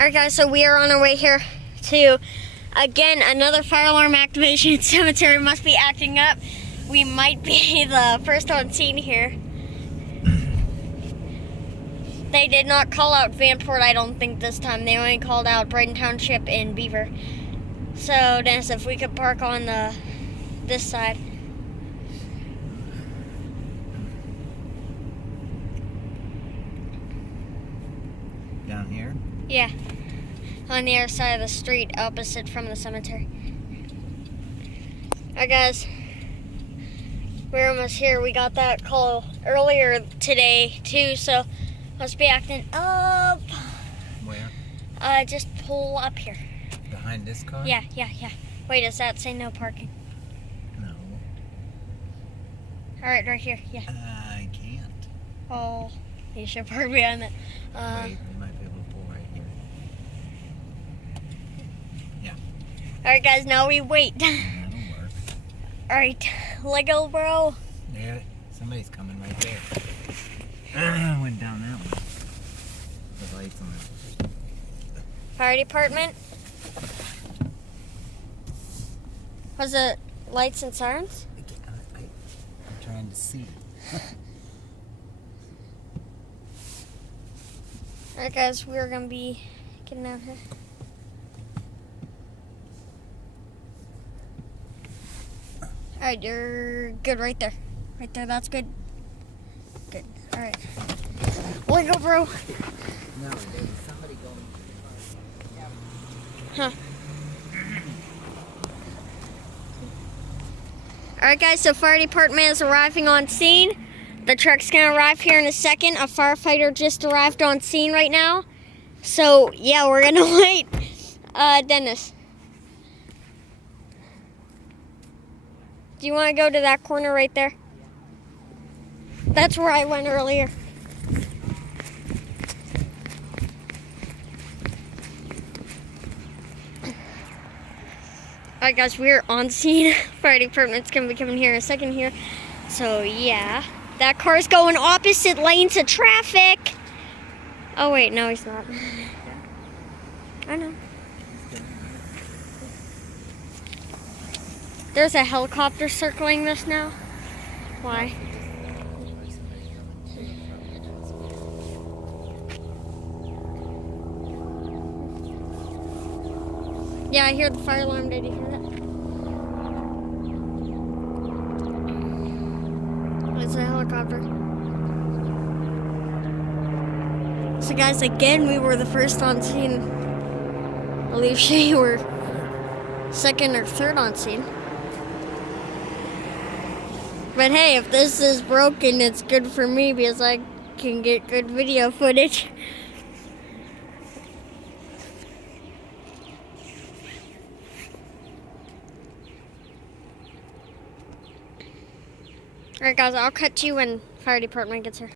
Alright guys, so we are on our way here to, again, another fire alarm activation. Cemetery must be acting up. We might be the first on scene here. They did not call out Vanport, I don't think, this time. They only called out Brighton Township and Beaver. So, Dennis, if we could park on this side. Down here? Yeah. On the other side of the street, opposite from the cemetery. Alright guys, we're almost here. We got that call earlier today too, so must be acting up. Where? Just pull up here. Behind this car? Yeah. Wait, does that say no parking? No. Alright, right here, yeah. I can't. Oh, you should park behind that. Wait, we might be able to pull right here. Yeah. Alright guys, now we wait. That'll work. Alright, Lego bro. There, somebody's coming right there. Went down that one. The lights on it. Fire department. Was it lights and sirens? I'm trying to see. Alright guys, we're gonna be getting out here. Alright, you're good right there. Right there, that's good. Good. Alright. Lego bro. No, there was somebody going to the car. Huh. Alright guys, so fire department is arriving on scene. The truck's gonna arrive here in a second. A firefighter just arrived on scene right now. So yeah, we're gonna wait. Dennis, do you wanna go to that corner right there? That's where I went earlier. Alright guys, we're on scene. Fire department's gonna be coming here in a second here. So yeah, that car's going opposite lanes of traffic. Oh wait, no he's not. I know. There's a helicopter circling this now. Why? Yeah, I hear the fire alarm. Did you hear that? It's a helicopter. So guys, again, we were the first on scene. Alicia, you were second or third on scene. But hey, if this is broken, it's good for me because I can get good video footage. Alright guys, I'll cut you when fire department gets here.